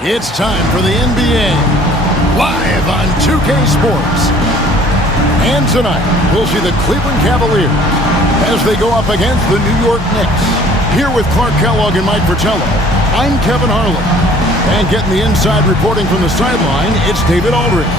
It's time for the NBA, live on 2K Sports. And tonight, we'll see the Cleveland Cavaliers as they go up against the New York Knicks. Here with Clark Kellogg and Mike Fratello, I'm Kevin Harlan. And getting the inside reporting from the sideline, it's David Aldridge.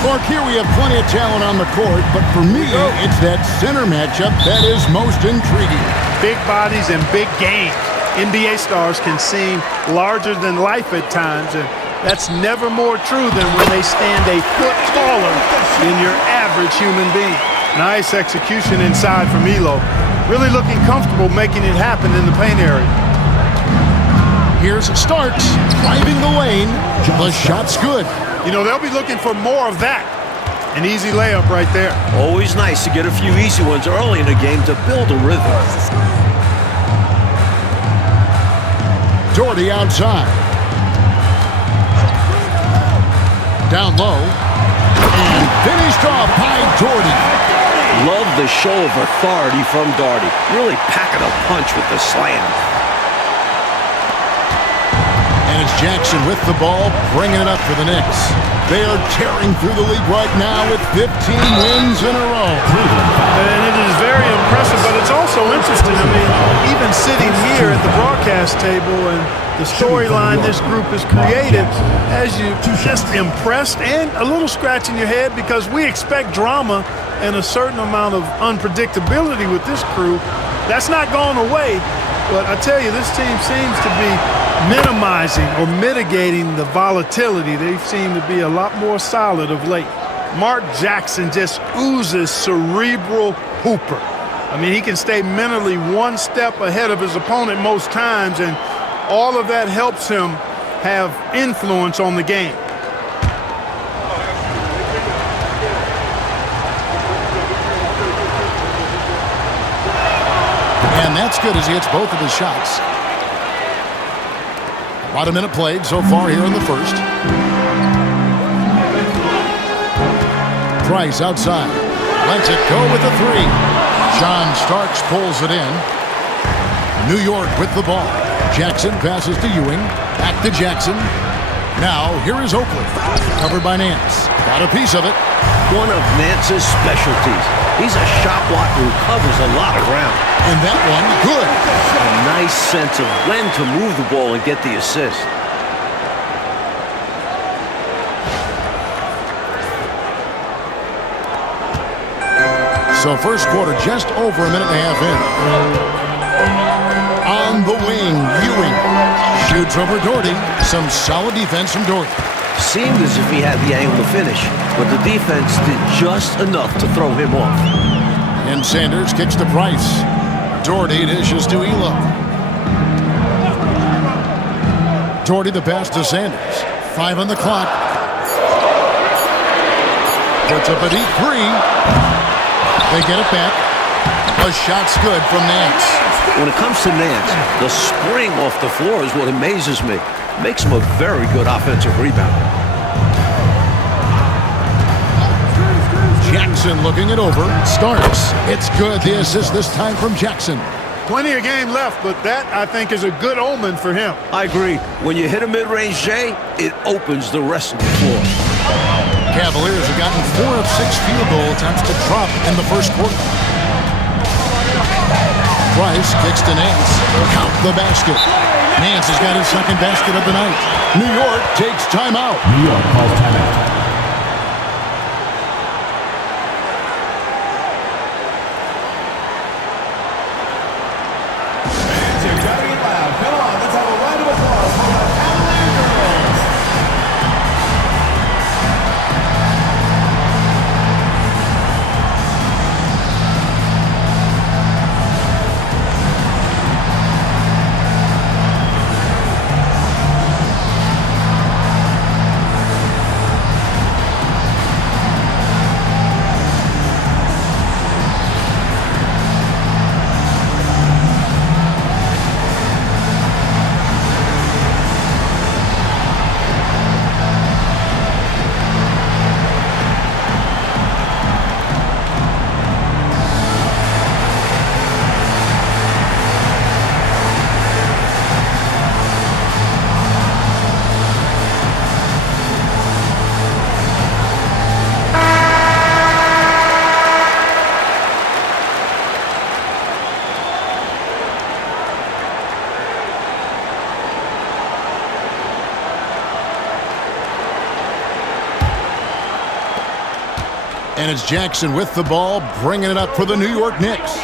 Clark, here we have plenty of talent on the court, but for me, it's that center matchup that is most intriguing. Big bodies and big games. NBA stars can seem larger than life at times, and that's never more true than when they stand a foot taller than your average human being. Nice execution inside from Elo. Really looking comfortable making it happen in the paint area. Here's Starks driving the lane. The shot's good. You know, they'll be looking for more of that. An easy layup right there. Always nice to get a few easy ones early in the game to build a rhythm. Doherty outside. Down low. And finished off by Doherty. Love the show of authority from Doherty. Really packing a punch with the slam. And it's Jackson with the ball, bringing it up for the Knicks. They are tearing through the league right now with 15 wins in a row. And it is very impressive, but it's also interesting. I mean, even sitting here at the broadcast table and the storyline this group has created has you just impressed and a little scratch in your head because we expect drama and a certain amount of unpredictability with this crew. That's not going away. But I tell you, this team seems to be minimizing or mitigating the volatility. They seem to be a lot more solid of late. Mark Jackson just oozes cerebral hooper. I mean, he can stay mentally one step ahead of his opponent most times, and all of that helps him have influence on the game. And that's good as he hits both of his shots. About a minute played so far here in the first. Price outside. Lets it go with the three. John Starks pulls it in. New York with the ball. Jackson passes to Ewing. Back to Jackson. Now here is Oakley. Covered by Nance. Got a piece of it. One of Nance's specialties. He's a shot blocker who covers a lot of ground. And that one, good. A nice sense of when to move the ball and get the assist. So first quarter just over a minute and a half in. On the wing, Ewing shoots over Doherty. Some solid defense from Doherty. Seemed as if he had the angle to finish, but the defense did just enough to throw him off. And Sanders kicks to Price. Doherty dishes to Elo. Doherty the pass to Sanders. 5 on the clock. Puts up a deep three. They get it back. A shot's good from Nance. When it comes to Nance, the spring off the floor is what amazes me. Makes him a very good offensive rebounder. Jackson looking it over. Starks. It's good. The assist this time from Jackson. Plenty of game left, but that, I think, is a good omen for him. I agree. When you hit a mid-range J, it opens the rest of the floor. Cavaliers have gotten 4 of 6 field goal attempts to drop in the first quarter. Price kicks to Nance. Count the basket. Nance has got his second basket of the night. New York takes timeout. New York calls timeout. And it's Jackson with the ball, bringing it up for the New York Knicks.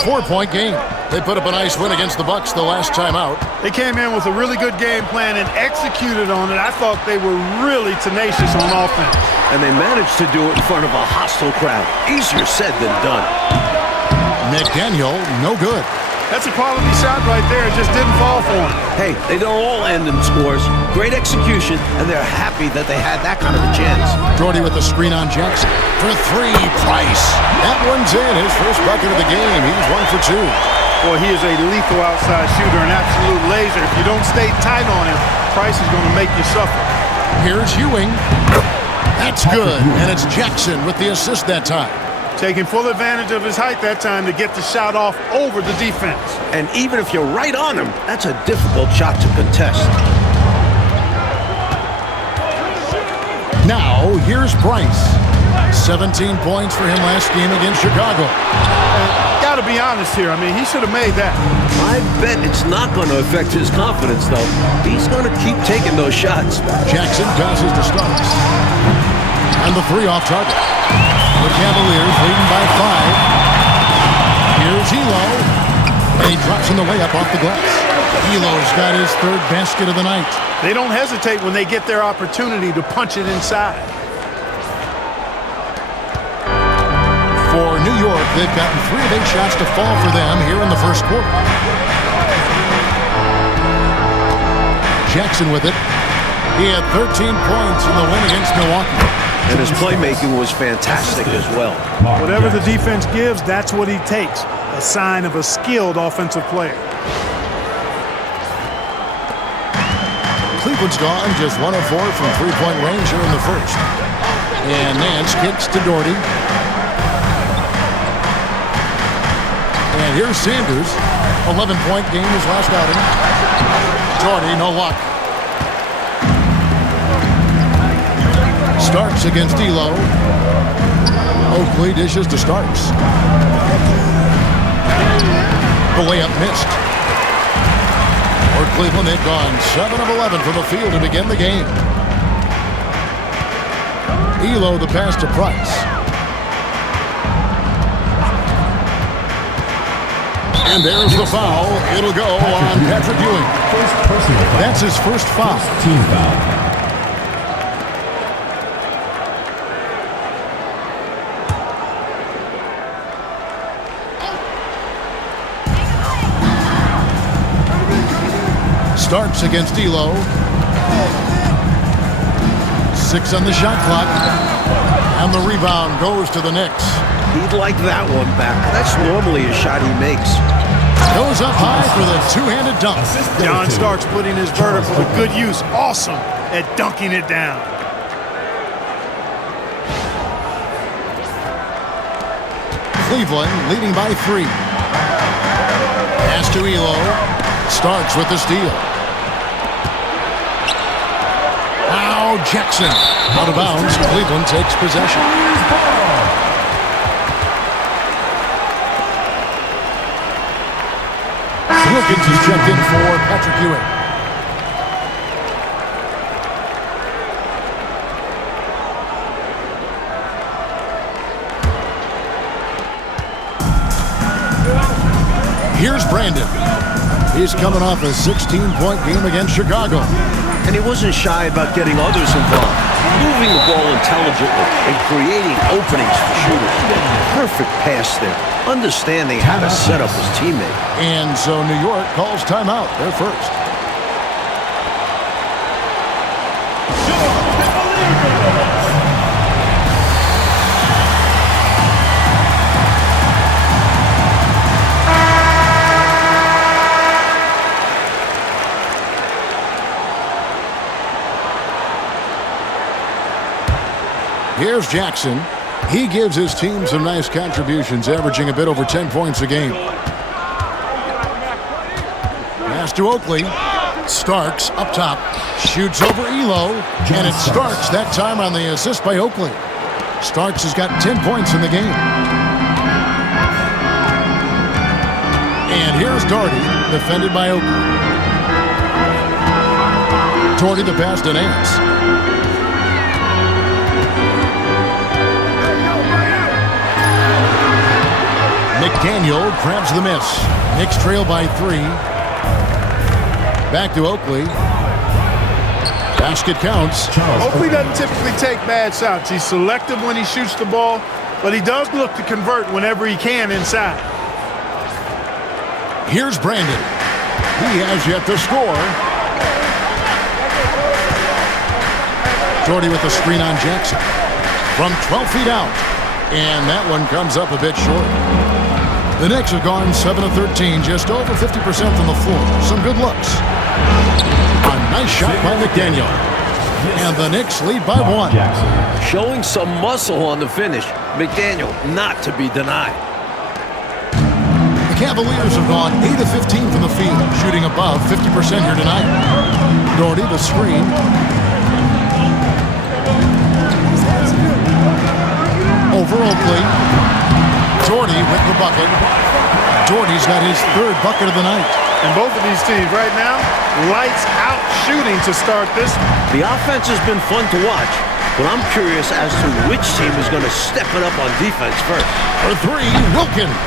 4-point game. They put up a nice win against the Bucks the last time out. They came in with a really good game plan and executed on it. I thought they were really tenacious on offense. And they managed to do it in front of a hostile crowd. Easier said than done. McDaniel, no good. That's a quality shot right there. It just didn't fall for him. Hey, they don't all end in scores. Great execution, and they're happy that they had that kind of a chance. Jordy with the screen on Jackson. For three, Price. That one's in. His first bucket of the game. He's 1 for 2. Boy, he is a lethal outside shooter, an absolute laser. If you don't stay tight on him, Price is going to make you suffer. Here's Ewing. That's good. And it's Jackson with the assist that time. Taking full advantage of his height that time to get the shot off over the defense. And even if you're right on him, that's a difficult shot to contest. Now, here's Price. 17 points for him last game against Chicago. Got to be honest here. I mean, he should have made that. I bet it's not going to affect his confidence, though. He's going to keep taking those shots. Jackson passes to Starks. And the three off target. The Cavaliers leading by 5. Here's Elo. And he drops in the layup off the glass. Elo's got his third basket of the night. They don't hesitate when they get their opportunity to punch it inside. For New York, they've gotten 3 of 8 shots to fall for them here in the first quarter. Jackson with it. He had 13 points in the win against Milwaukee. And his playmaking was fantastic as well. Whatever the defense gives, that's what he takes. A sign of a skilled offensive player. Cleveland's gone just 1 of 4 from three-point range here in the first. And Nance kicks to Doherty. And here's Sanders. 11-point game his last outing. Doherty, no luck. Starks against Elo. Oakley dishes to Starks. The layup missed. For Cleveland, they've gone 7 of 11 from the field to begin the game. Elo the pass to Price. And there's the foul. It'll go on Patrick Ewing. That's his first foul. Team foul. Starks against Elo. 6 on the shot clock. And the rebound goes to the Knicks. He'd like that one back. That's normally a shot he makes. Goes up high for the two-handed dunk. John Starks putting his vertical to good use. Awesome at dunking it down. Cleveland leading by 3. Pass to Elo. Starks with the steal. Now Jackson. Out of bounds. Cleveland takes possession. Wilkins is checked in for Patrick Ewing. Here's Brandon. He's coming off a 16-point game against Chicago. And he wasn't shy about getting others involved, moving the ball intelligently and creating openings for shooters. Perfect pass there, understanding how to set up his teammate. And so New York calls timeout. They're first. Here's Jackson. He gives his team some nice contributions, averaging a bit over 10 points a game. Pass to Oakley. Starks up top. Shoots over Elo. And it's Starks that time on the assist by Oakley. Starks has got 10 points in the game. And here's Doherty, defended by Oakley. Doherty the pass to Nance. McDaniel grabs the miss. Knicks trail by 3. Back to Oakley. Basket counts. Oakley doesn't typically take bad shots. He's selective when he shoots the ball, but he does look to convert whenever he can inside. Here's Brandon. He has yet to score. Jordy with the screen on Jackson. From 12 feet out. And that one comes up a bit short. The Knicks have gone 7 of 13, just over 50% from the floor. Some good looks. A nice shot by McDaniel. And the Knicks lead by 1. Showing some muscle on the finish. McDaniel not to be denied. The Cavaliers have gone 8 of 15 from the field, shooting above 50% here tonight. Doherty, the screen. Over Oakley. Doherty with the bucket. Doherty's got his 3rd bucket of the night. And both of these teams right now, lights out shooting to start this. The offense has been fun to watch, but I'm curious as to which team is going to step it up on defense first. For 3, Wilkins.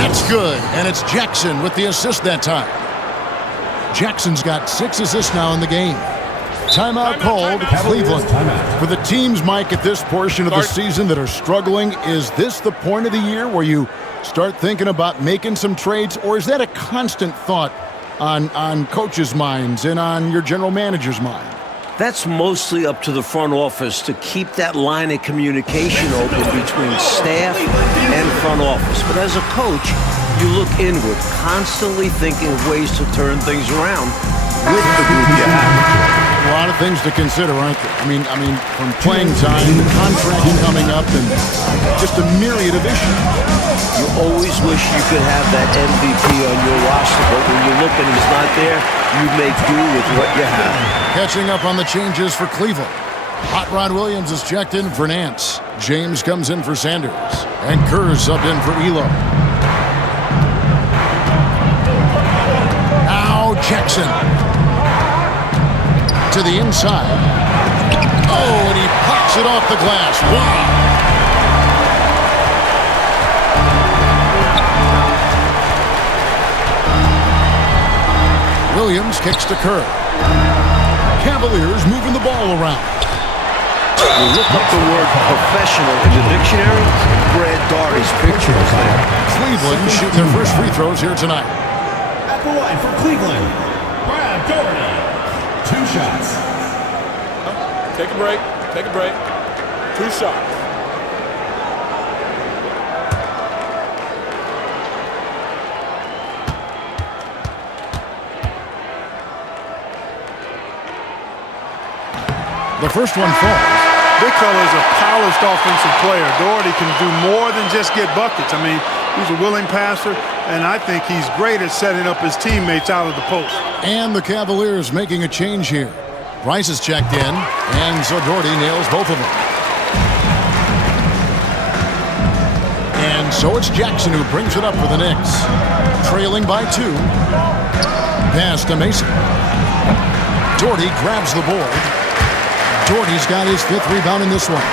That's good, and it's Jackson with the assist that time. Jackson's got 6 assists now in the game. Timeout called, Cleveland. For the teams, Mike, at this portion of the season that are struggling, is this the point of the year where you start thinking about making some trades, or is that a constant thought on coaches' minds and on your general manager's mind? That's mostly up to the front office to keep that line of communication open between staff and front office. But as a coach, you look inward, constantly thinking of ways to turn things around with the group you have. A lot of things to consider, aren't there? I mean, from playing time, the contract coming up, and just a myriad of issues. You always wish you could have that MVP on your roster, but when you look and he's not there, you make do with what you have. Catching up on the changes for Cleveland. Hot Rod Williams is checked in for Nance. James comes in for Sanders. And Kerr's subbed in for Elo. Now Jackson. To the inside. Oh, and he pops it off the glass. Wow. Williams kicks to Kerr. Cavaliers moving the ball around. You look up the word professional in the dictionary, Brad Daugherty's picture is there. Cleveland shoot their first free throws here tonight. At the line for Cleveland, Brad Daugherty. 2 shots. Take a break. Take a break. 2 shots. The first one falls. Big fella is a polished offensive player. Daugherty can do more than just get buckets. I mean, he's a willing passer, and I think he's great at setting up his teammates out of the post. And the Cavaliers making a change here. Rice is checked in, and so Daugherty nails both of them. And so it's Jackson who brings it up for the Knicks. Trailing by 2. Pass to Mason. Daugherty grabs the board. Daugherty's got his 5th rebound in this one.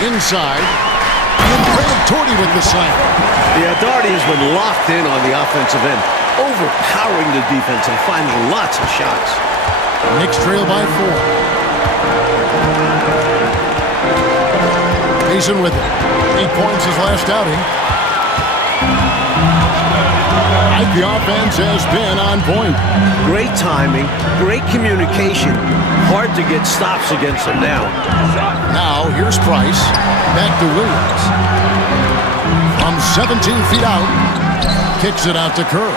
Inside. And Brad Daugherty with the slam. Yeah, Daugherty has been locked in on the offensive end, overpowering the defense and finding lots of shots. Knicks trail by 4. Mason with it. 8 points his last outing. The offense has been on point. Great timing, great communication. Hard to get stops against them now. Now here's Price. Back to Williams. From 17 feet out. Kicks it out to Kerr.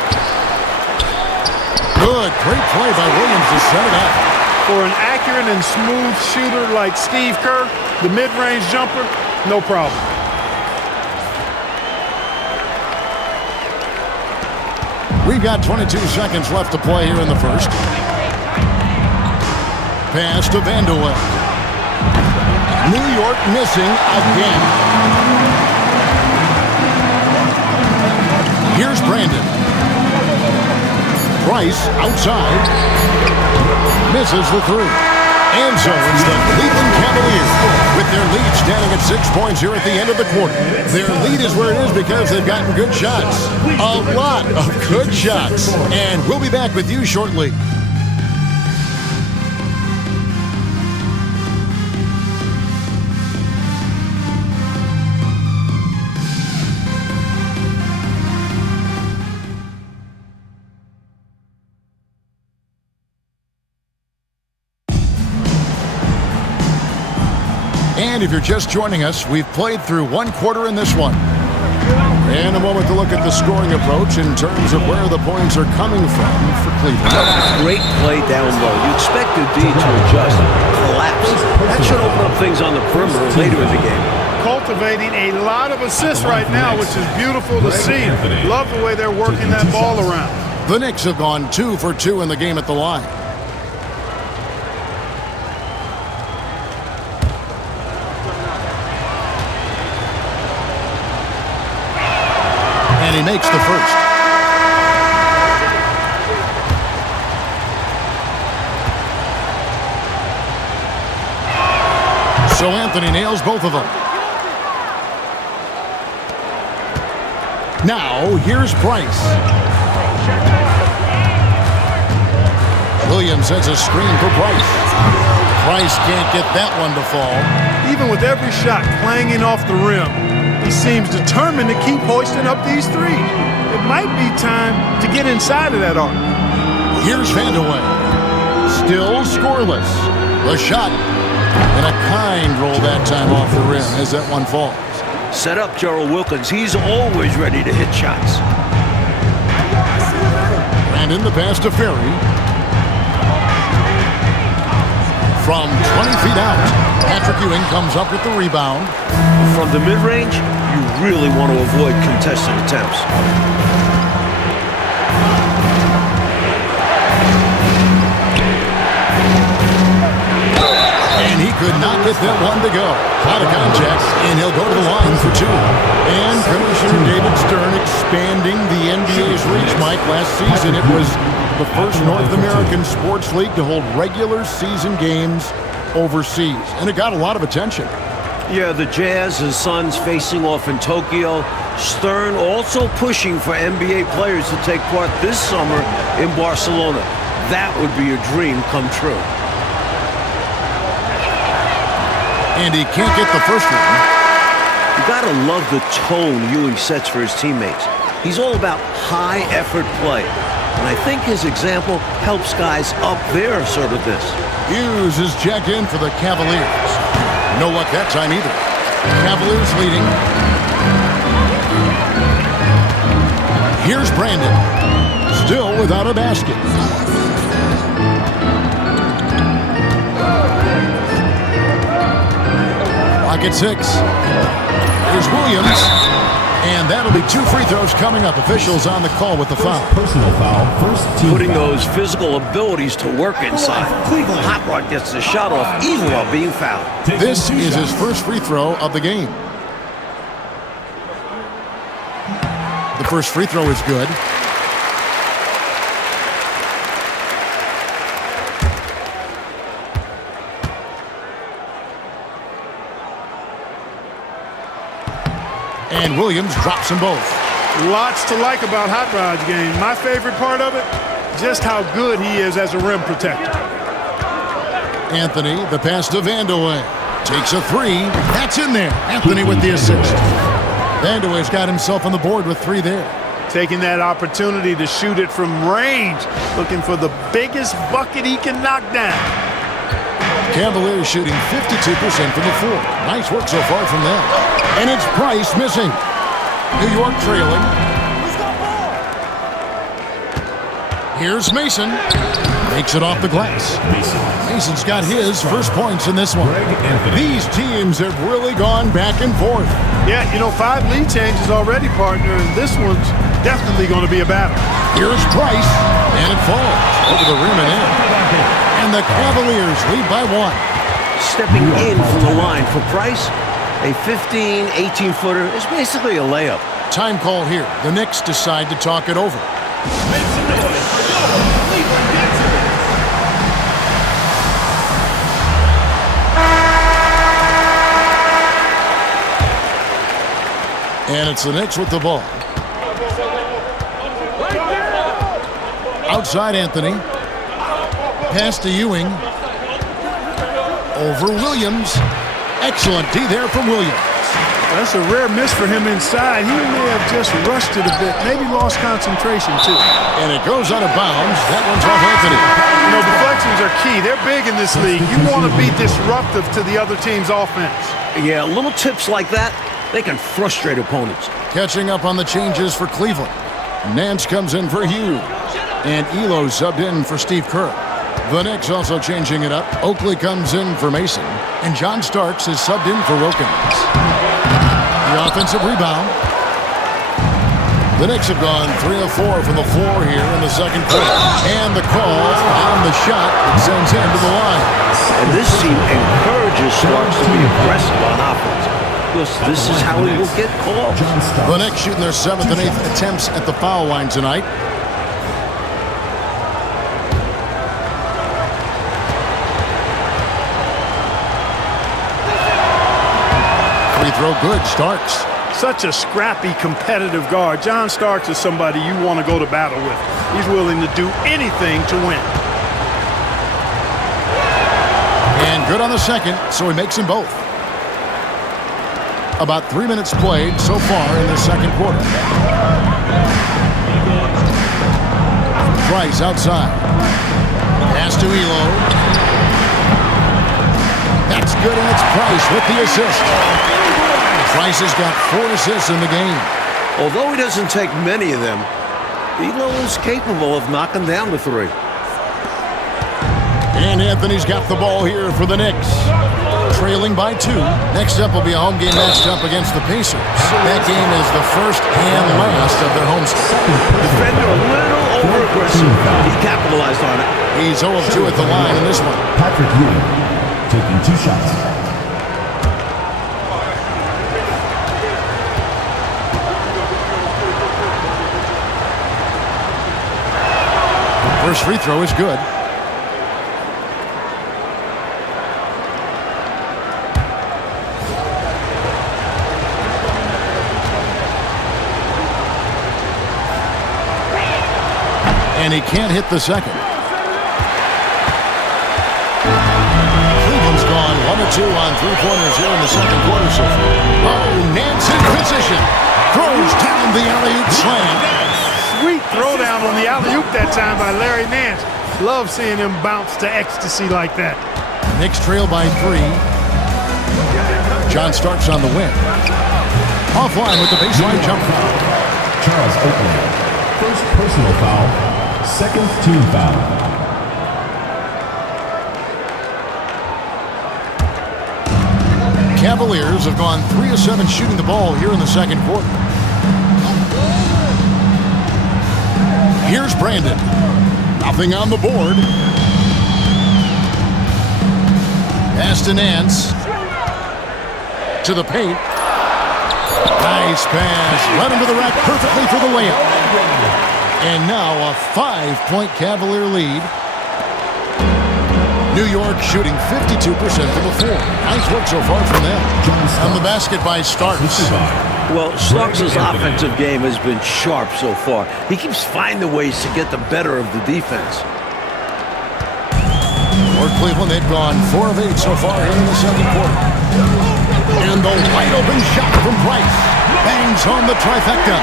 Good, great play by Williams to set it up. For an accurate and smooth shooter like Steve Kerr, the mid-range jumper, no problem. We've got 22 seconds left to play here in the first. Pass to Vanderbilt. New York missing again. Here's Brandon. Price outside. Misses the 3. And so it's the Cleveland Cavaliers with their lead standing at 6 points here at the end of the quarter. Their lead is where it is because they've gotten good shots. A lot of good shots. And we'll be back with you shortly. And if you're just joining us, we've played through one quarter in this one. And a moment to look at the scoring approach in terms of where the points are coming from for Cleveland. Great play down low. You expect the D to adjust, collapse. That should open up things on the perimeter later in the game. Cultivating a lot of assists right now, which is beautiful to see. Love the way they're working that ball around. The Knicks have gone 2 for 2 in the game at the line. And he makes the first. So Anthony nails both of them. Now, here's Price. Williams sets a screen for Price. Price can't get that one to fall. Even with every shot clanging off the rim, he seems determined to keep hoisting up these threes. It might be time to get inside of that arc. Here's Vandeweghe. Still scoreless. The shot. And a kind roll that time off the rim as that one falls. Set up Gerald Wilkins. He's always ready to hit shots. And in the pass to Ferry. From 20 feet out, Patrick Ewing comes up with the rebound. From the mid-range, you really want to avoid contested attempts. And he could not get that one to go. Out of contact, and he'll go to the line for 2. And Commissioner David Stern expanding the NBA's reach, Mike. Last season, it was the first North American sports league to hold regular season games overseas. And it got a lot of attention. Yeah, the Jazz and Suns facing off in Tokyo. Stern also pushing for NBA players to take part this summer in Barcelona. That would be a dream come true. And he can't get the first one. You gotta love the tone Ewing sets for his teammates. He's all about high-effort play. And I think his example helps guys up their sort of this. Hughes is checked in for the Cavaliers. No luck that time either. Cavaliers leading. Here's Brandon. Still without a basket. Clock at 6. Here's Williams. And that'll be 2 free throws coming up. Officials on the call with the foul. Personal foul. First team Putting foul. those physical abilities to work inside. Hot Rod gets the shot off even while being fouled. This is his first free throw of the game. The first free throw is good. And Williams drops them both. Lots to like about Hot Rod's game. My favorite part of it, just how good he is as a rim protector. Anthony, the pass to Vandeweghe. Takes a 3. That's in there. Anthony with the assist. Vandeweghe's got himself on the board with 3 there. Taking that opportunity to shoot it from range. Looking for the biggest bucket he can knock down. Cavaliers shooting 52% from the floor. Nice work so far from them. And it's Price missing. New York trailing. Here's Mason. Makes it off the glass. Mason's got his first points in this one. These teams have really gone back and forth. Yeah, 5 lead changes already, partner, and this one's definitely going to be a battle. Here's Price, and it falls over the rim and in. And the Cavaliers lead by 1. Stepping in from the line for Price, a 15, 18-footer is basically a layup. Time call here. The Knicks decide to talk it over. And it's the Knicks with the ball. Outside Anthony. Pass to Ewing. Over Williams. Excellent D there from Williams. That's a rare miss for him inside. He may have just rushed it a bit, maybe lost concentration too. And it goes out of bounds. That one's off Anthony. You know, deflections are key. They're big in this league. You want to be disruptive to the other team's offense. Yeah, little tips like that, they can frustrate opponents. Catching up on the changes for Cleveland. Nance comes in for Hughes. And Elo subbed in for Steve Kerr. The Knicks also changing it up. Oakley comes in for Mason. And John Starks is subbed in for Wilkins. The offensive rebound. The Knicks have gone 3 of 4 from the floor here in the second quarter. And the call on the shot that sends him to the line. And this team encourages Starks to be aggressive on offense. This is how he will get calls. The Knicks shooting their 7th and 8th attempts at the foul line tonight. Free throw good, Starks. Such a scrappy, competitive guard. John Starks is somebody you want to go to battle with. He's willing to do anything to win. And good on the second, so he makes them both. About 3 minutes played so far in the second quarter. Price outside. Pass to Elo. That's good, and it's Price with the assist. Price has got 4 assists in the game. Although he doesn't take many of them, Elo is capable of knocking down the 3. And Anthony's got the ball here for the Knicks. Trailing by 2. Next up will be a home game matched up against the Pacers. That game is the first and last of their home season. Defender a little over-aggressive. He capitalized on it. He's 0-2 at the line in this one. Patrick Ewing taking 2 shots. First free throw is good. And he can't hit the second. Cleveland's gone 1 of 2 on 3-pointers here in the second quarter so far. Oh, Nance in position. Throws down the alley-oop slam. Sweet throwdown on the alley-oop that time by Larry Nance. Love seeing him bounce to ecstasy like that. Knicks trail by 3. John Starks on the win. Offline with the baseline jump foul. Charles Oakley, first personal foul, second team foul. Cavaliers have gone 3 of 7 shooting the ball here in the second quarter. Here's Brandon. Nothing on the board. Pass to Nance. To the paint. Nice pass. Led him to the rack perfectly for the layup. And now a 5-point Cavalier lead. New York shooting 52% from the floor. Nice work so far from them. On the basket by Starks. Well, Starks' offensive game has been sharp so far. He keeps finding ways to get the better of the defense. For Cleveland, they've gone 4 of 8 so far here in the second quarter. And the wide open shot from Price. Bangs on the trifecta.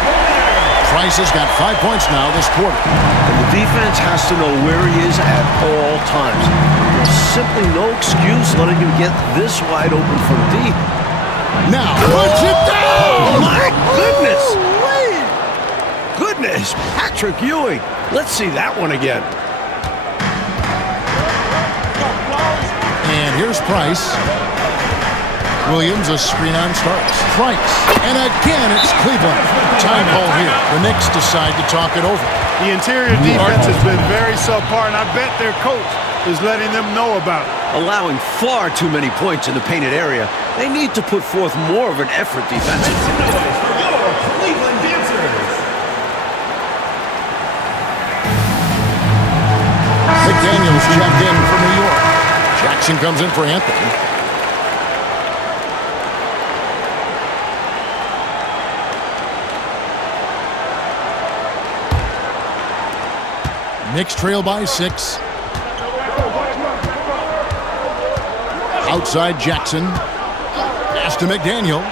Price has got 5 points now this quarter. And the defense has to know where he is at all times. There's simply no excuse letting him get this wide open from deep. Now, puts it down! Oh, my goodness! Goodness, Patrick Ewing. Let's see that one again. And here's Price. Williams, a screen on Starks. Price. And again, it's Cleveland. Time call here. The Knicks decide to talk it over. The interior defense has been very subpar, and I bet their coach is letting them know about it. Allowing far too many points in the painted area. They need to put forth more of an effort defensively. Cleveland Dancers. McDaniels checked in for New York. Jackson comes in for Anthony. Knicks trail by 6. Outside Jackson. Pass to McDaniel.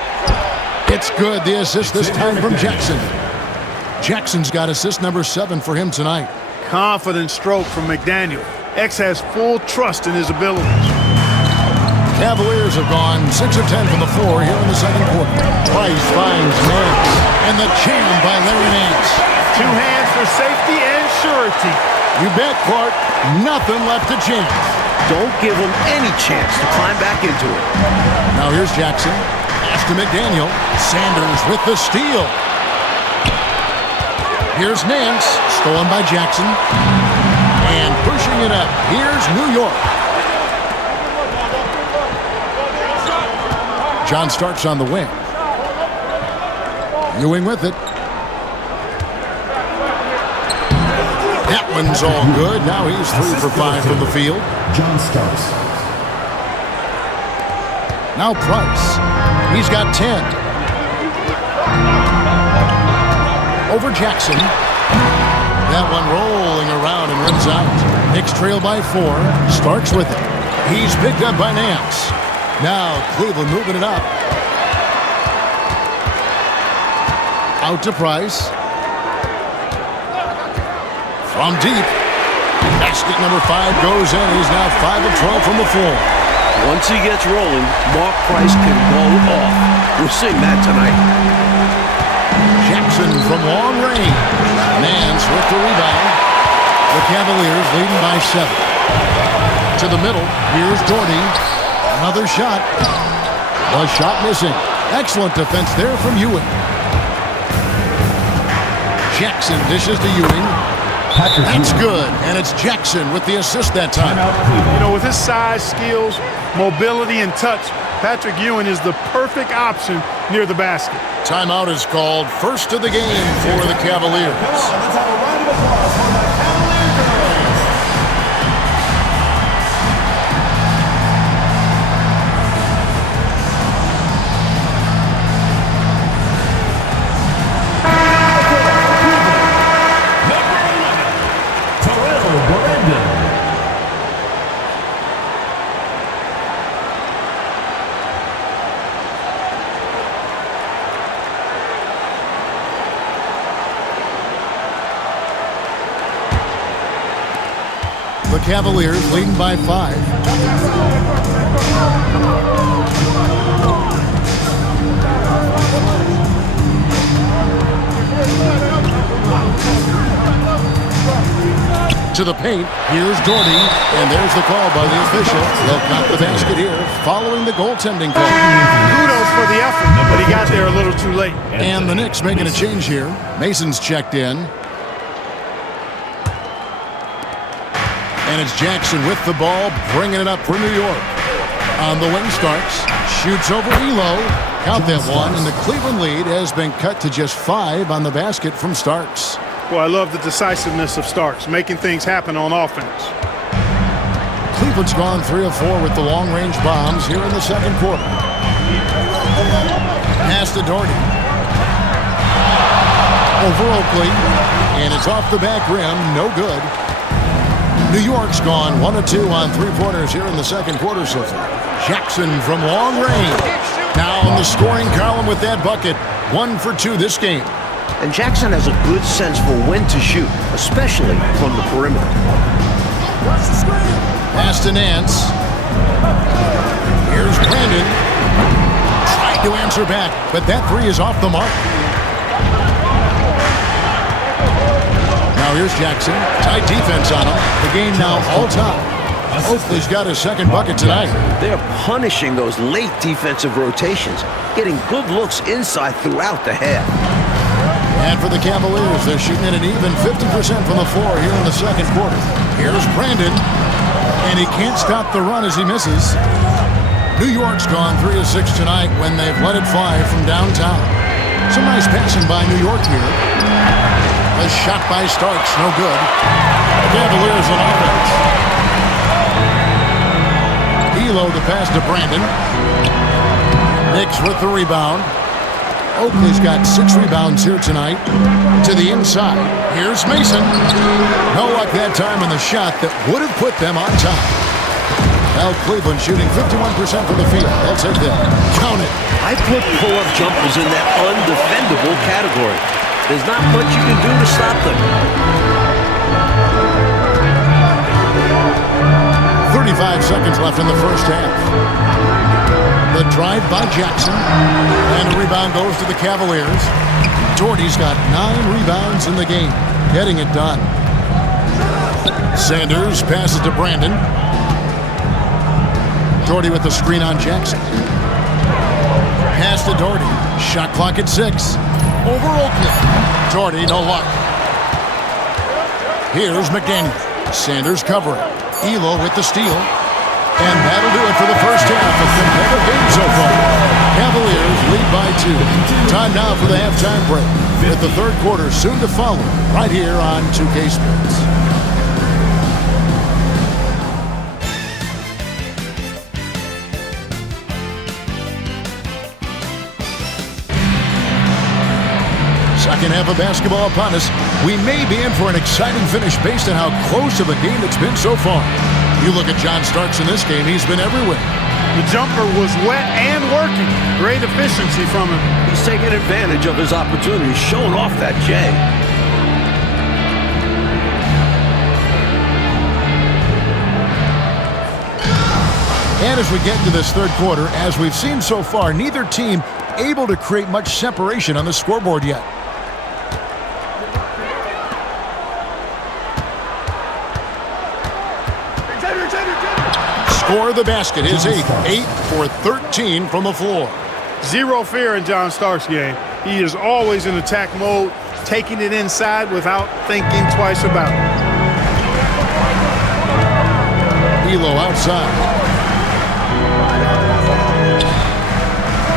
It's good. The assist this time from Jackson. Jackson's got assist number 7 for him tonight. Confident stroke from McDaniel. X has full trust in his abilities. Cavaliers have gone 6 of 10 from the floor here in the second quarter. Price finds Nance. And the jam by Larry Nance. 2 hands for safety and surety. You bet, Clark. Nothing left to chance. Don't give him any chance to climb back into it. Now here's Jackson. Pass to McDaniel. Sanders with the steal. Here's Nance. Stolen by Jackson. And pushing it up. Here's New York. John Starks on the wing. Ewing with it. That one's all good. Now he's 3 for 5 from the field. John Starks. Now Price. He's got 10. Over Jackson. That one rolling around and rims out. Knicks trail by 4. Starks with it. He's picked up by Nance. Now Cleveland moving it up. Out to Price. From deep. Basket number 5 goes in. He's now 5 of 12 from the floor. Once he gets rolling, Mark Price can go off. We're seeing that tonight. Jackson from long range. Nance with the rebound. The Cavaliers leading by 7. To the middle. Here's Doherty. Another shot. The shot missing. Excellent defense there from Ewing. Jackson dishes to Ewing. That's good, and it's Jackson with the assist that time. You know, with his size, skills, mobility, and touch, Patrick Ewing is the perfect option near the basket. Timeout is called. First of the game for the Cavaliers. Let's have a round of applause for the Cavalier girls. The Cavaliers leading by 5. To the paint, here's Doherty, and there's the call by the official. They'll count the basket here, following the goaltending call. Kudos for the effort, but he got there a little too late. And the Knicks making a change here. Mason's checked in. And it's Jackson with the ball, bringing it up for New York. On the wing, Starks shoots over Elo. Count that one, and the Cleveland lead has been cut to just 5 on the basket from Starks. Well, I love the decisiveness of Starks, making things happen on offense. Cleveland's gone 3 of 4 with the long-range bombs here in the second quarter. Pass to Doherty. Over Oakley, and it's off the back rim, no good. New York's gone 1 of 2 on 3-pointers here in the second quarter so far. Jackson from long range. Now in the scoring column with that bucket. 1 for 2 this game. And Jackson has a good sense for when to shoot, especially from the perimeter. Pass to Nance. Here's Brandon. Trying to answer back, but that 3 is off the mark. Now here's Jackson. Tight defense on him. The game now all time. Oakley's got his second bucket tonight. They're punishing those late defensive rotations, getting good looks inside throughout the half. And for the Cavaliers, they're shooting at an even 50% from the floor here in the second quarter. Here's Brandon, and he can't stop the run as he misses. New York's gone 3 of 6 tonight when they've let it fly from downtown. Some nice passing by New York here. A shot by Starks, no good. The Cavaliers on offense. Elo to pass to Brandon. Knicks with the rebound. Oakley's got 6 rebounds here tonight. To the inside, Here's Mason. No luck that time on the shot that would have put them on top. Now Cleveland shooting 51% from the field. They'll take that. Count it. I put pull-up jumpers in that undefendable category. There's not much you can do to stop them. 35 seconds left in the first half. The drive by Jackson. And a rebound goes to the Cavaliers. Doherty's got 9 rebounds in the game. Getting it done. Sanders passes to Brandon. Doherty with the screen on Jackson. Pass to Doherty. Shot clock at 6. Over Oakley. Doherty, no luck. Here's McDaniel. Sanders covering. Elo with the steal. And that'll do it for the first half. A competitive game so far. Cavaliers lead by 2. Time now for the halftime break. With the third quarter soon to follow. Right here on 2K Sports. Second half of basketball upon us. We may be in for an exciting finish based on how close of a game it's been so far. You look at John Starks in this game, he's been everywhere. The jumper was wet and working. Great efficiency from him. He's taking advantage of his opportunity, showing off that J. And as we get into this third quarter, as we've seen so far, neither team able to create much separation on the scoreboard yet. Score the basket, his 8th. 8 for 13 from the floor. Zero fear in John Starks' game. He is always in attack mode, taking it inside without thinking twice about it. Elo outside.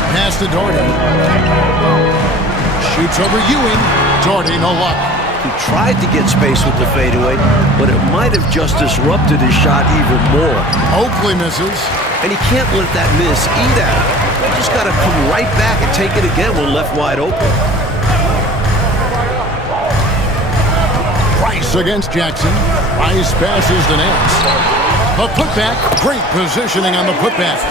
Pass to Doherty. Shoots over Ewing. Doherty, no luck. He tried to get space with the fadeaway, but it might have just disrupted his shot even more. Oakley misses. And he can't let that miss eat at him. He just got to come right back and take it again when left wide open. Price against Jackson. Price passes to Nance. A putback. Great positioning on the putback.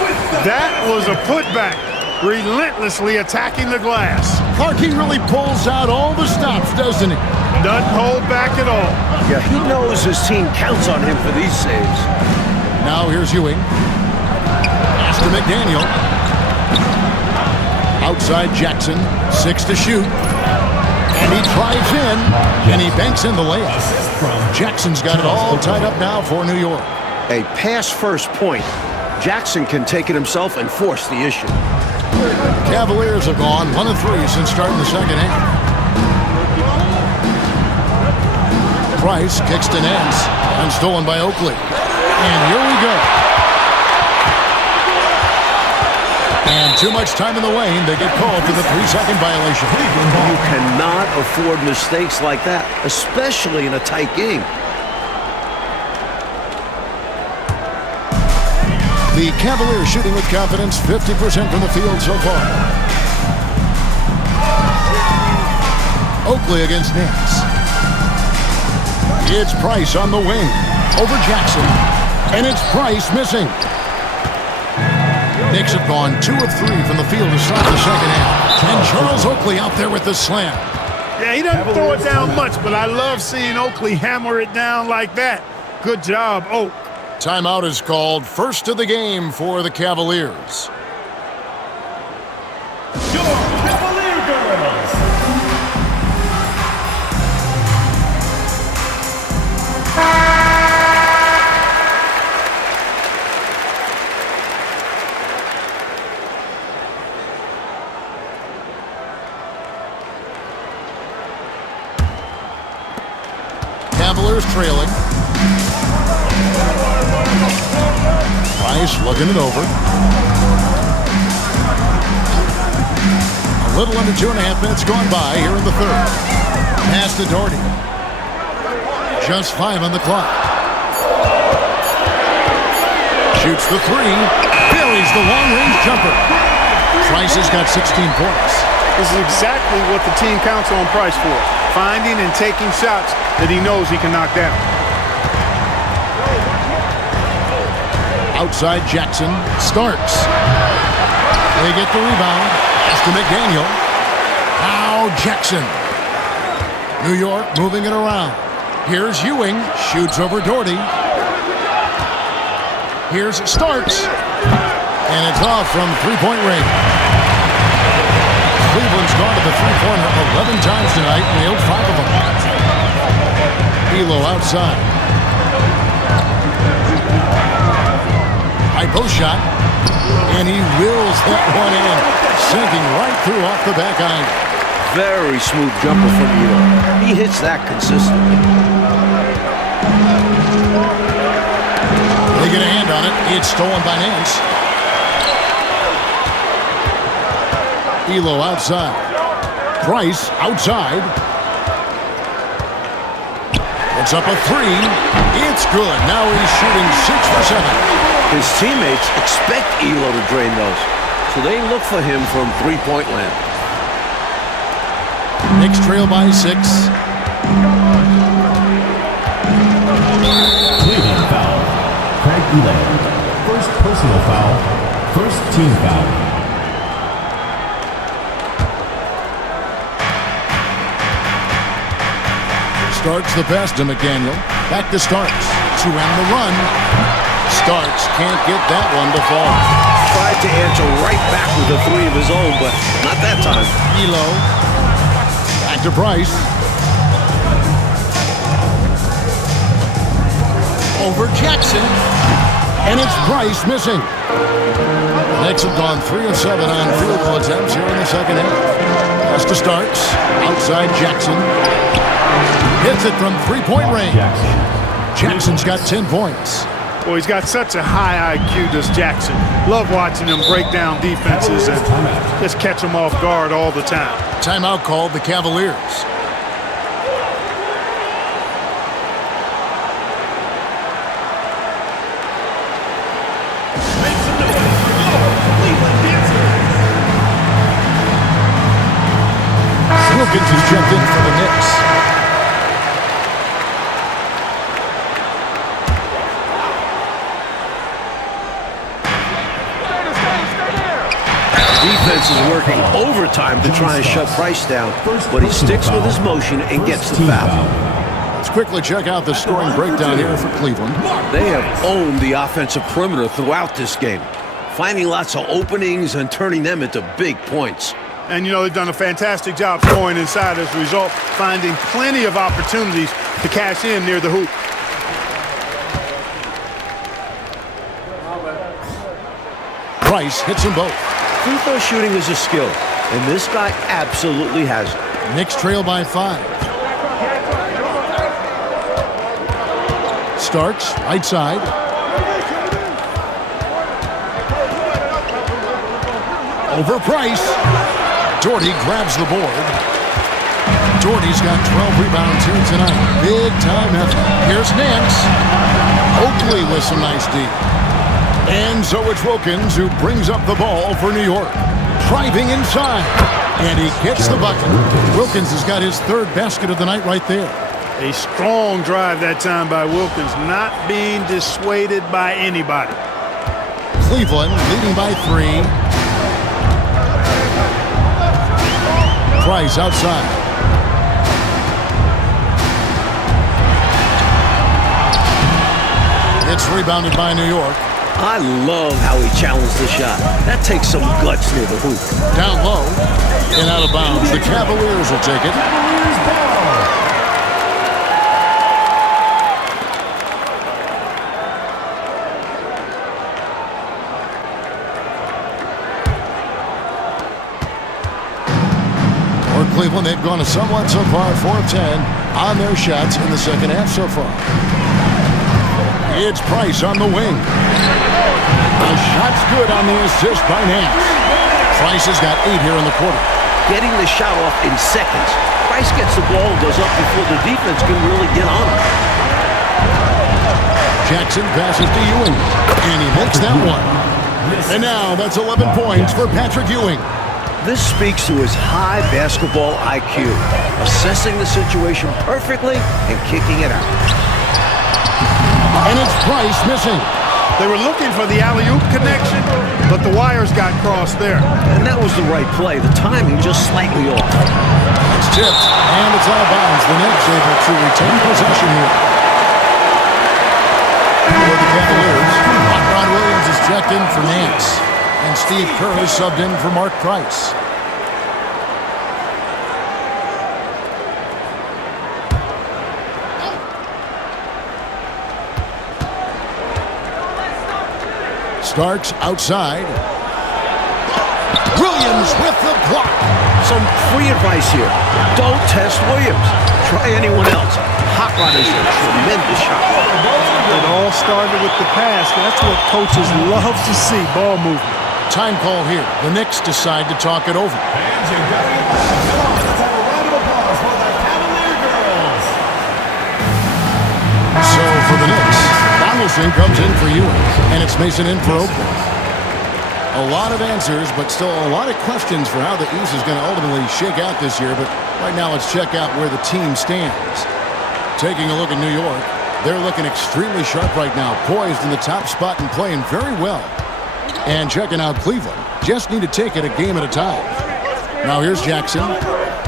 That was a putback. Relentlessly attacking the glass. Clarkey really pulls out all the stops, doesn't he? Doesn't hold back at all. Yeah, he knows his team counts on him for these saves. Now here's Ewing. Pass to McDaniel. Outside Jackson. 6 to shoot. And he drives in. And he banks in the layup. Jackson's got it all tied up now for New York. A pass-first point. Jackson can take it himself and force the issue. Cavaliers have gone 1 of 3 since starting the second half. Price kicks to Nance. And stolen by Oakley. And here we go. And too much time in the lane. They get called for the 3-second violation. You cannot afford mistakes like that, especially in a tight game. The Cavaliers shooting with confidence, 50% from the field so far. Oakley against Nance. It's Price on the wing. Over Jackson. And it's Price missing. Knicks have gone 2 of 3 from the field to start the second half. And Charles Oakley out there with the slam. Yeah, he doesn't throw it down much, but I love seeing Oakley hammer it down like that. Good job, Oak. Timeout is called. First of the game for the Cavaliers. Your Cavalier girls. Cavaliers trailing. Price looking it over. A little under 2.5 minutes gone by here in the third. Pass to Doherty. Just 5 on the clock. Shoots the 3. Buries the long-range jumper. Price has got 16 points. This is exactly what the team counts on Price for, finding and taking shots that he knows he can knock down. Outside Jackson, Starks. They get the rebound. Pass to McDaniel. Now Jackson. New York moving it around. Here's Ewing. Shoots over Doherty. Here's Starks. And it's off from three-point range. Cleveland's gone to the three-pointer 11 times tonight, nailed 5 of them. Elo outside. High post shot. And he wills that one in, sinking right through off the back iron. Very smooth jumper from Elo. He hits that consistently. They get a hand on it. It's stolen by Nance. Elo outside. Price outside. It's up a three. It's good. Now he's shooting 6 for 7. His teammates expect Elo to drain those, so they look for him from three-point land. Knicks trail by 6. Cleveland foul. Craig Ehlo. First personal foul. First team foul. Starks the pass to McDaniel. Back to Starks. To end the run. Starks can't get that one to fall. Tried to answer right back with a three of his own, but not that time. Elo. Back to Price. Over Jackson. And it's Price missing. The Knicks have gone 3 of 7 on field goal attempts here in the second half. Pass to Starks. Outside Jackson. Hits it from three-point range. Jackson's got 10 points. Well, he's got such a high IQ, does Jackson. Love watching him break down defenses and just catch them off guard all the time. Timeout called the Cavaliers. Wilkins has checked in for the Knicks. Defense is working overtime to try and shut Price down, but he sticks with his motion and gets the foul. Let's quickly check out the scoring breakdown here for Cleveland. They have owned the offensive perimeter throughout this game, finding lots of openings and turning them into big points. And, you know, they've done a fantastic job scoring inside as a result, finding plenty of opportunities to cash in near the hoop. Price hits them both. Free throw shooting is a skill, and this guy absolutely has it. Knicks trail by 5. Starks, right side. Over Price. Doherty grabs the board. Doherty's got 12 rebounds here tonight. Big time effort. Here's Nance. Oakley with some nice D. And so it's Wilkins who brings up the ball for New York. Driving inside. And he gets the bucket. Wilkins has got his 3rd basket of the night right there. A strong drive that time by Wilkins, not being dissuaded by anybody. Cleveland leading by 3. Price outside. It's rebounded by New York. I love how he challenged the shot. That takes some guts near the hoop. Down low and out of bounds. The Cavaliers will take it. For Cleveland, they've gone somewhat so far, 4 of 10 on their shots in the second half so far. It's Price on the wing. The shot's good on the assist by Nance. Price has got 8 here in the quarter. Getting the shot off in seconds. Price gets the ball and goes up before the defense can really get on him. Jackson passes to Ewing, and he makes that one. And now that's 11 points for Patrick Ewing. This speaks to his high basketball IQ, assessing the situation perfectly and kicking it out. And it's Price missing. They were looking for the alley-oop connection, but the wires got crossed there. And that was the right play. The timing just slightly off. It's tipped, and it's out of bounds. The Knicks able to retain possession here. For the Cavaliers, Ron Williams is checked in for Nance, and Steve Kerr is subbed in for Mark Price. Starks outside. Williams with the block. Some free advice here. Don't test Williams. Try anyone else. Hot Rod is a tremendous shot. It all started with the pass. That's what coaches love to see, ball movement. Time call here. The Knicks decide to talk it over. Fans, you got it. Let's have a round of applause for the Cavalier girls. So for the Knicks, Donaldson comes in for Ewing, and it's Mason in for Oakland. A lot of answers, but still a lot of questions for how the East is going to ultimately shake out this year. But right now, let's check out where the team stands. Taking a look at New York, they're looking extremely sharp right now, poised in the top spot and playing very well. And checking out Cleveland, just need to take it a game at a time. Now here's Jackson.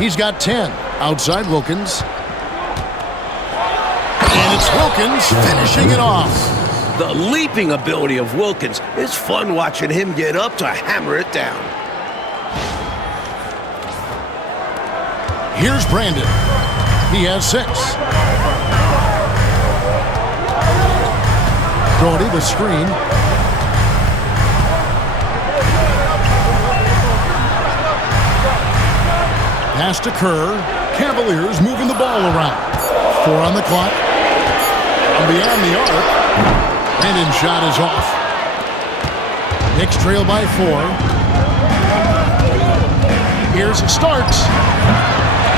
He's got 10. Outside Wilkins. And it's Wilkins finishing it off. The leaping ability of Wilkins. It's fun watching him get up to hammer it down. Here's Brandon. He has 6. Doherty the screen. Pass to Kerr. Cavaliers moving the ball around. 4 on the clock. And beyond the arc. Brandon's shot is off. Knicks trail by 4. Here's Starks.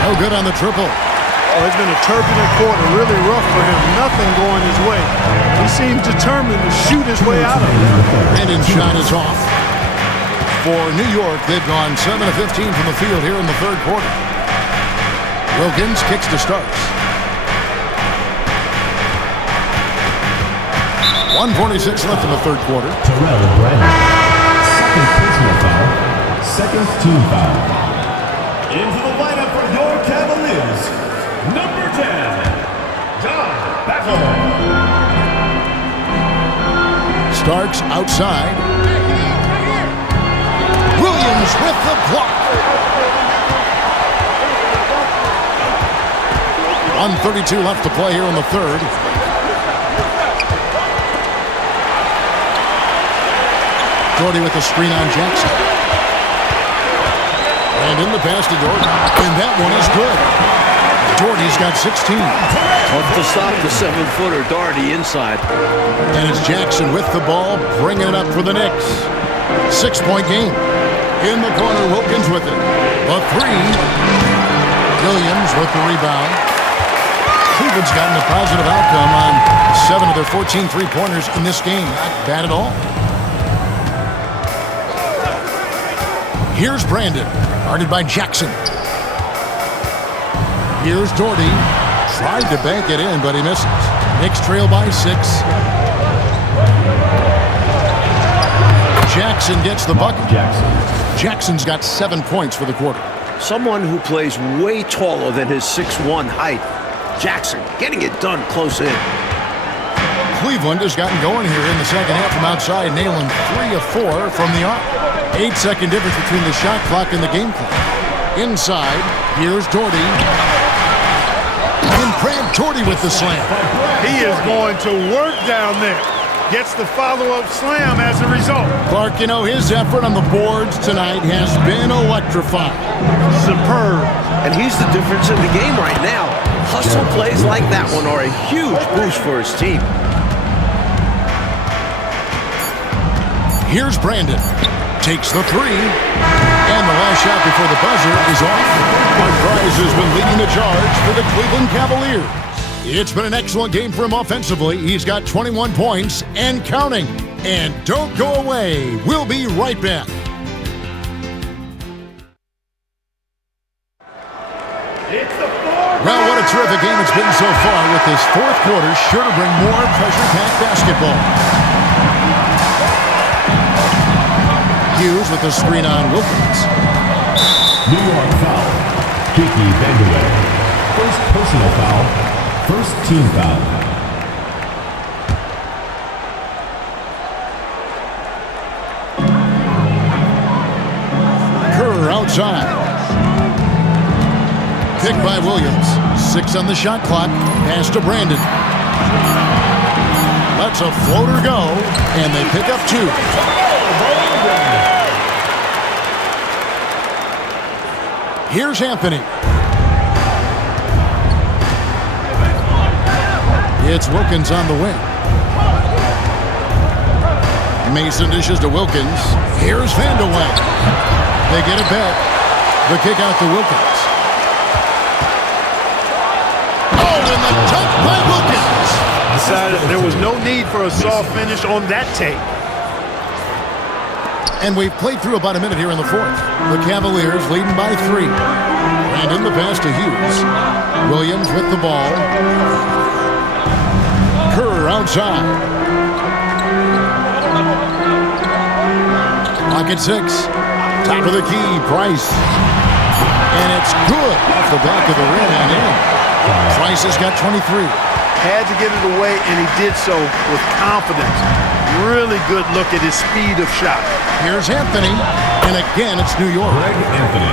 No good on the triple. Oh, it's been a turbulent quarter, really rough for him. Nothing going his way. He seems determined to shoot his way out of it. Brandon's shot is off. For New York, they've gone 7 of 15 from the field here in the third quarter. Wilkins kicks to Starks. 1:46 left in the third quarter. Terrell Brandon. Second personal foul. Second team foul. Into the lineup for your Cavaliers, number 10, John Baffert. Starks outside. Williams with the block. 1:32 left to play here in the third. Doherty with the screen on Jackson. And in the pass to Doherty. And that one is good. Doherty's got 16. Tough to stop the 7-footer Doherty inside. And it's Jackson with the ball, bringing it up for the Knicks. 6-point game. In the corner, Wilkins with it. A 3. Williams with the rebound. Cleveland's gotten a positive outcome on 7 of their 14 three-pointers in this game. Not bad at all. Here's Brandon, guarded by Jackson. Here's Doherty. Tried to bank it in, but he misses. Knicks trail by 6. Jackson gets the bucket. Jackson's got 7 points for the quarter. Someone who plays way taller than his 6'1" height. Jackson getting it done close in. Cleveland has gotten going here in the second half from outside, nailing 3 of 4 from the arc. 8-second difference between the shot clock and the game clock. Inside, here's Doherty. And Grant Doherty with the slam. He is going to work down there. Gets the follow-up slam as a result. Clark, you know, his effort on the boards tonight has been electrifying. Superb. And he's the difference in the game right now. Hustle plays like that one are a huge boost for his team. Here's Brandon. Takes the 3. And the last shot before the buzzer is off. Mark Price has been leading the charge for the Cleveland Cavaliers. It's been an excellent game for him offensively. He's got 21 points and counting. And don't go away. We'll be right back. Well, what a terrific game it's been so far, with this fourth quarter sure to bring more pressure-packed basketball. Hughes with the screen on Wilkins. New York foul. Kiki Vandeweghe. First personal foul. First team foul. Kerr outside. Pick by Williams. 6 on the shot clock. Pass to Brandon. Lets a floater go, and they pick up 2. Here's Anthony. It's Wilkins on the wing. Mason dishes to Wilkins. Here's Vandeweghe. They get it back. The kick out to Wilkins. Oh, and the dunk by Wilkins. Decided there was no need for a soft finish on that tape. And we've played through about a minute here in the fourth. The Cavaliers leading by 3. Brandon the pass to Hughes. Williams with the ball. Kerr outside. Pocket 6. Top of the key, Price. And it's good off the back of the rim and in. Price has got 23. Had to get it away, and he did so with confidence. Really good look at his speed of shot. Here's Anthony, and again it's New York. Greg Anthony.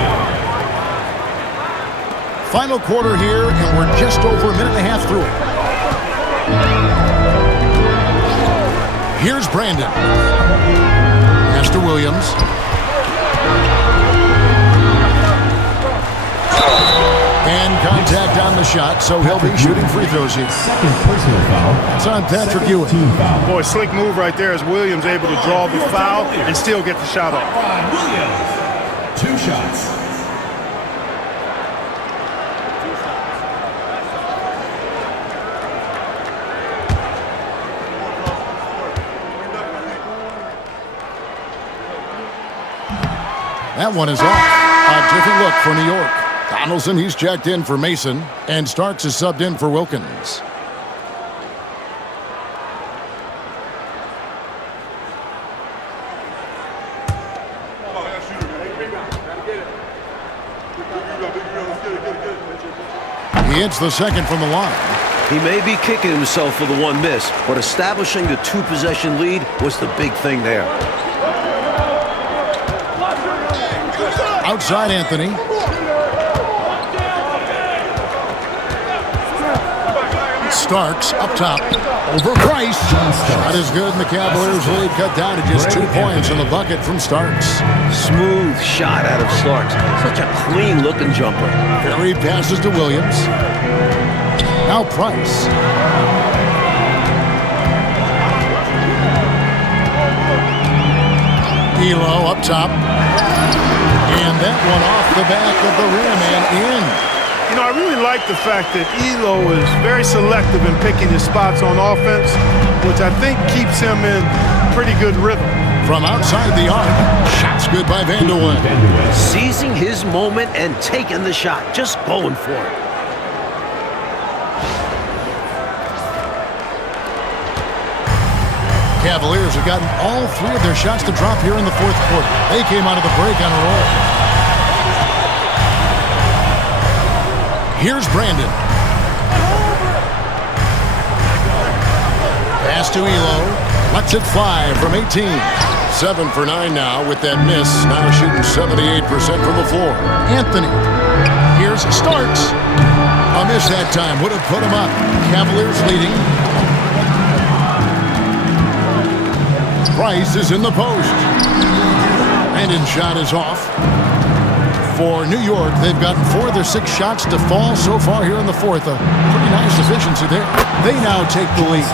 Final quarter here, and we're just over a minute and a half through it. Here's Brandon. Pass to Williams. And contact on the shot, so he'll be shooting free throws here. Second personal foul. It's on Patrick Ewing. Team foul. Boy, slick move right there as Williams able to draw the foul and still get the shot off. Williams. 2 shots. That one is off. A different look for New York. Donaldson, he's checked in for Mason, and Starks is subbed in for Wilkins. He hits the second from the line. He may be kicking himself for the one miss, but establishing the 2-possession lead was the big thing there. Outside Anthony. Starks up top. Over Price. Shot is good, and the Cavaliers lead cut down to just 2 points in the bucket from Starks. Smooth shot out of Starks. Such a clean-looking jumper. Ferry passes to Williams. Now Price. Elo up top. And that one off the back of the rim and in. You know, I really like the fact that Elo is very selective in picking his spots on offense, which I think keeps him in pretty good rhythm. From outside the arc, shots good by Vandeweghe. Seizing his moment and taking the shot, just going for it. Cavaliers have gotten all 3 of their shots to drop here in the fourth quarter. They came out of the break on a roll. Here's Brandon. Pass to Elo. Lets it fly from 18. 7 for 9 now with that miss. Now shooting 78% from the floor. Anthony. Here's Starks. A miss that time. Would have put him up. Cavaliers leading. Price is in the post. Brandon's shot is off. For New York, they've gotten 4 of their 6 shots to fall so far here in the fourth. A pretty nice efficiency there. They now take the lead.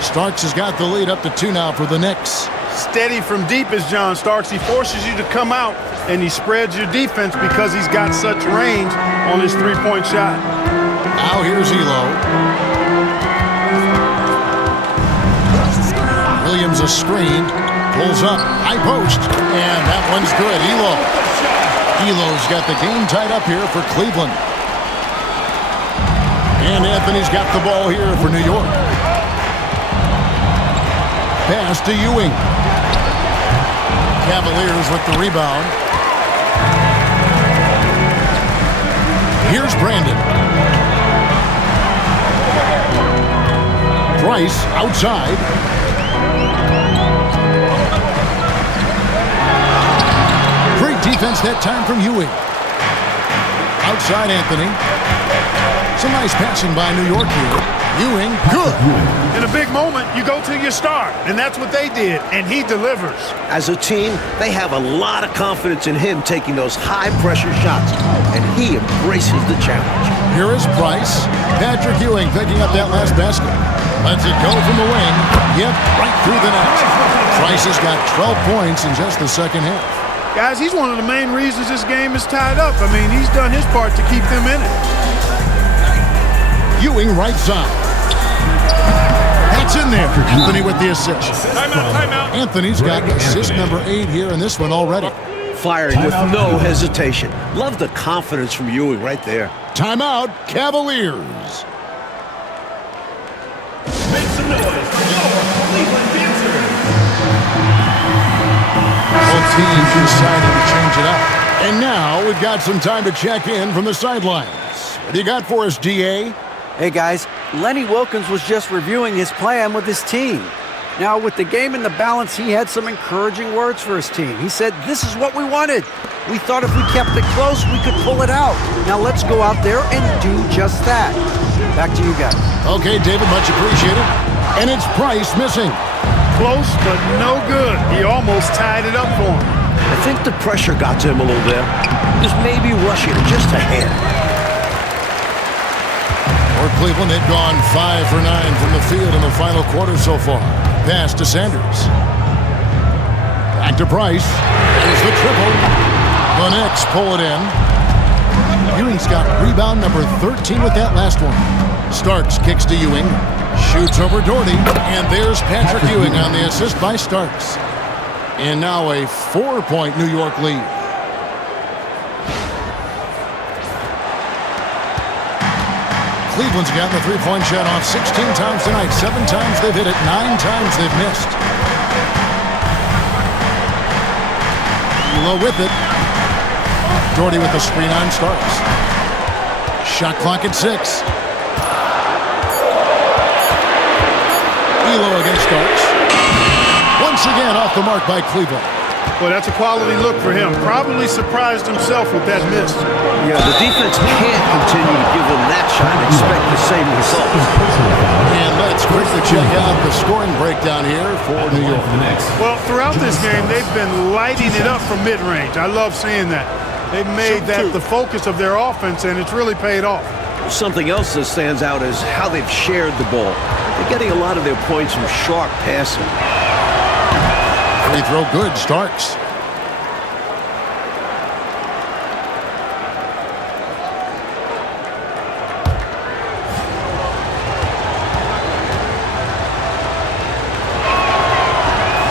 Starks has got the lead up to 2 now for the Knicks. Steady from deep is John Starks. He forces you to come out, and he spreads your defense because he's got such range on his 3-point shot. Now here's Elo. Williams a screen. Pulls up. High post. And that one's good. Elo's got the game tied up here for Cleveland. And Anthony's got the ball here for New York. Pass to Ewing. Cavaliers with the rebound. Here's Brandon. Price outside. Great defense that time from Ewing. Outside Anthony. Some nice passing by New York here. Ewing, good. In a big moment, you go to your star, and that's what they did, and he delivers. As a team, they have a lot of confidence in him taking those high-pressure shots, and he embraces the challenge. Here is Price. Patrick Ewing picking up that last basket. Lets it go from the wing. Yep, right through the net. Price has got 12 points in just the second half. Guys, he's one of the main reasons this game is tied up. I mean, he's done his part to keep them in it. Ewing right side. That's in there. Anthony with the assist. Timeout. Anthony's got assist number 8 here in this one already. Firing with no hesitation. Love the confidence from Ewing right there. Timeout, Cavaliers. Make some noise for your Cleveland Dancers. Both teams decided to change it up. And now we've got some time to check in from the sidelines. What do you got for us, DA? Hey guys, Lenny Wilkens was just reviewing his plan with his team. Now with the game in the balance, he had some encouraging words for his team. He said, this is what we wanted. We thought if we kept it close, we could pull it out. Now let's go out there and do just that. Back to you guys. Okay, David, much appreciated. And it's Price missing. Close, but no good. He almost tied it up for him. I think the pressure got to him a little there. Just maybe rushing it just a hair. For Cleveland, they've gone 5 for 9 from the field in the final quarter so far. Pass to Sanders. Back to Price. There's the triple. The Knicks pull it in. Ewing's got rebound number 13 with that last one. Starks kicks to Ewing. Shoots over Doherty. And there's Patrick Ewing on the assist by Starks. And now a 4-point New York lead. Cleveland's gotten the three-point shot off 16 times tonight. 7 times they've hit it, 9 times they've missed. Elo with it. Doherty with the screen on Starks. Shot clock at 6. Elo against Starks. Once again off the mark by Cleveland. Well, that's a quality look for him. Probably surprised himself with that miss. Yeah, the defense can't continue to give them that shot and expect the same results. And let's quickly check out the scoring breakdown here for New York. Well, throughout this game, they've been lighting it up from mid-range. I love seeing that. They've made that the focus of their offense, and it's really paid off. Something else that stands out is how they've shared the ball. They're getting a lot of their points from sharp passing. Free throw good, Starks.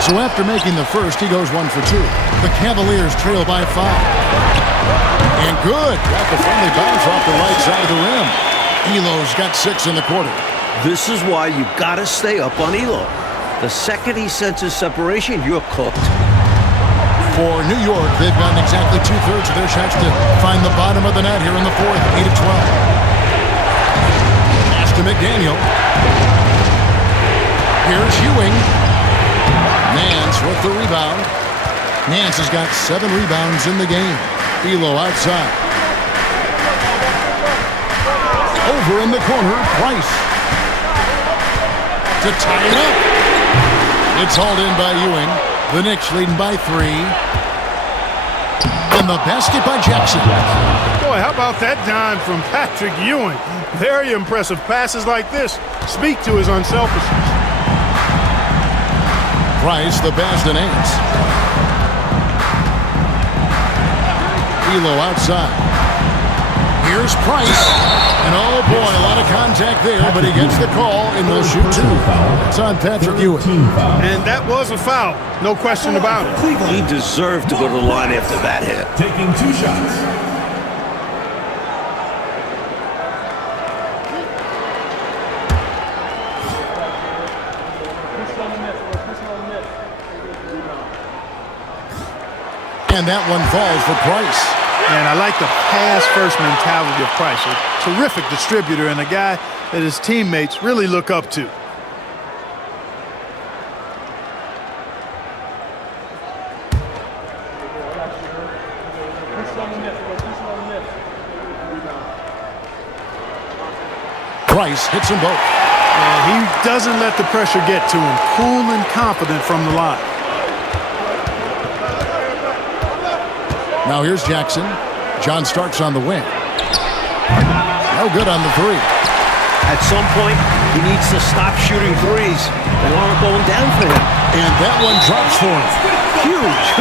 So after making the first, he goes 1 for 2. The Cavaliers trail by 5. And good. Got the friendly bounce off the right side of the rim. Elo's got 6 in the quarter. This is why you gotta stay up on Elo. The second he senses separation, you're cooked. For New York, they've gotten exactly 2/3 of their shots to find the bottom of the net here in the fourth, 8 of 12. Pass to McDaniel. Here's Ewing. Nance with the rebound. Nance has got 7 rebounds in the game. Elo outside. Over in the corner, Price. To tie it up. It's hauled in by Ewing. The Knicks leading by 3. And the basket by Jackson. Boy, how about that dime from Patrick Ewing? Very impressive. Passes like this speak to his unselfishness. Price, the pass to Nance. Elo outside. Here's Price. And oh boy, a lot of contact there, but he gets the call and will shoot 2. It's on Patrick Ewing. And that was a foul. No question about it. He deserved to go to the line after that hit. Taking 2 shots. And that one falls for Price. And I like the pass-first mentality of Price. A terrific distributor and a guy that his teammates really look up to. Price hits them both. And he doesn't let the pressure get to him. Cool and confident from the line. Now here's Jackson. John Starks on the wing. No good on the three. At some point, he needs to stop shooting threes. They aren't going down for him. And that one drops for him. Huge.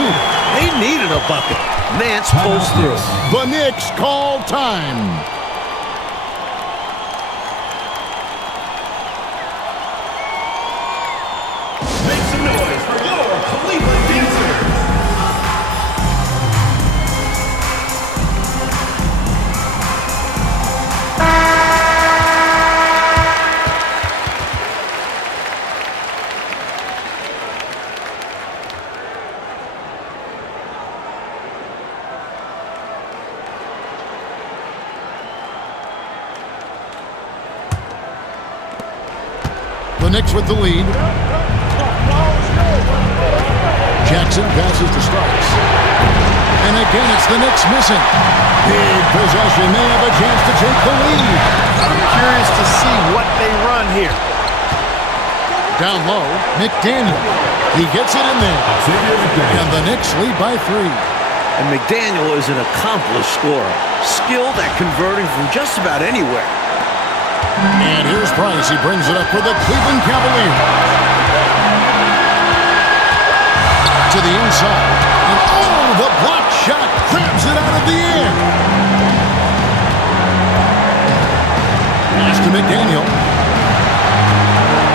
They needed a bucket. Nance pulls through. The Knicks call time. Make some noise for your Cleveland Dancers. The Knicks with the lead. Jackson passes to Starks. And again, it's the Knicks missing. Big possession. They have a chance to take the lead. I'm curious to see what they run here. Down low, McDaniel. He gets it in there. And the Knicks lead by 3. And McDaniel is an accomplished scorer. Skilled at converting from just about anywhere. And here's Price. He brings it up for the Cleveland Cavaliers. To the inside. And oh, the block shot grabs it out of the air. Pass to McDaniel.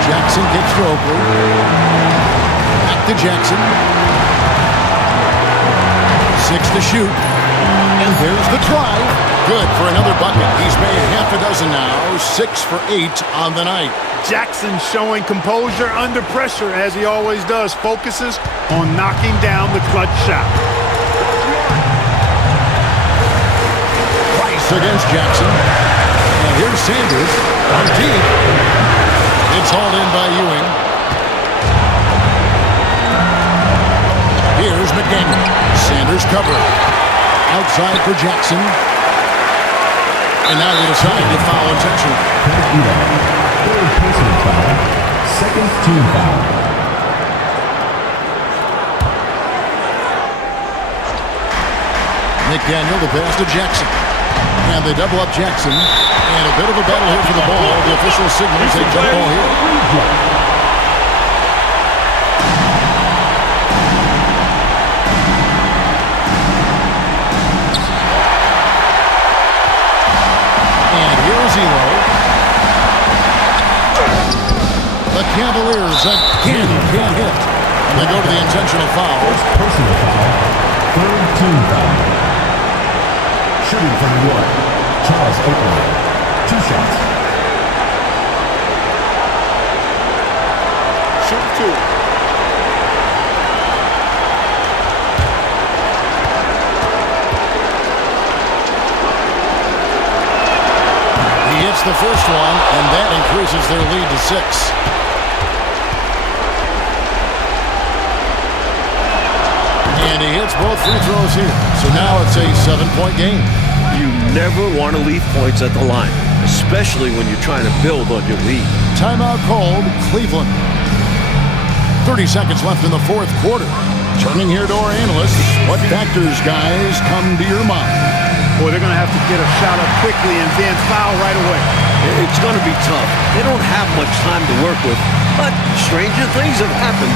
Jackson gets to Oakley. Back to Jackson. 6 to shoot. And there's the drive. Good for another bucket. He's made half a dozen now. 6 for 8 on the night. Jackson showing composure under pressure, as he always does. Focuses on knocking down the clutch shot. Price against Jackson. And here's Sanders on deep. It's hauled in by Ewing. Here's McDaniel. Sanders covered. Outside for Jackson. And now they decide to foul intentionally. Third personal foul. Second team foul. McDaniel, the pass to Jackson. And they double up Jackson. And a bit of a battle here for the ball. The official signals a jump ball here. The Cavaliers again can't hit. And they go to the intentional foul. First personal foul. Third team foul. Shooting from New York, Charles Oakley. 2 shots. Shoot 2. He hits the first one, and that increases their lead to 6. And he hits both free throws here. So now it's a 7-point game. You never want to leave points at the line, especially when you're trying to build on your lead. Timeout called, Cleveland. 30 seconds left in the fourth quarter. Turning here to our analysts, what factors, guys, come to your mind? Boy, they're going to have to get a shot up quickly and then foul right away. It's going to be tough. They don't have much time to work with, but stranger things have happened.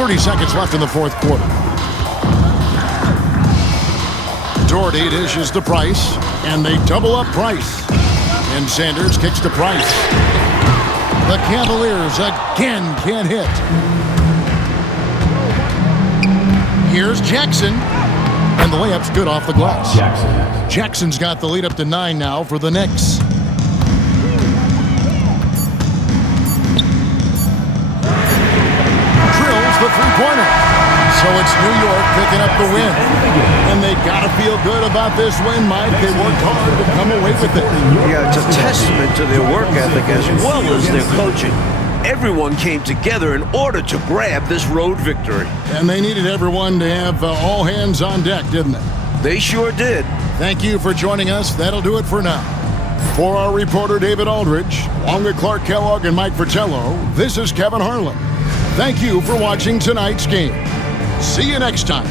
30 seconds left in the fourth quarter. Doherty dishes to Price, and they double up Price. And Sanders kicks to Price. The Cavaliers again can't hit. Here's Jackson. And the layup's good off the glass. Jackson's got the lead up to 9 now for the Knicks. Drills the three-pointer. So it's New York picking up the win. And they got to feel good about this win, Mike. They worked hard to come away with it. Yeah, it's a testament to their work ethic as well as their coaching. Everyone came together in order to grab this road victory. And they needed everyone to have all hands on deck, didn't they? They sure did. Thank you for joining us. That'll do it for now. For our reporter, David Aldridge, along with Clark Kellogg and Mike Fratello, this is Kevin Harlan. Thank you for watching tonight's game. See you next time.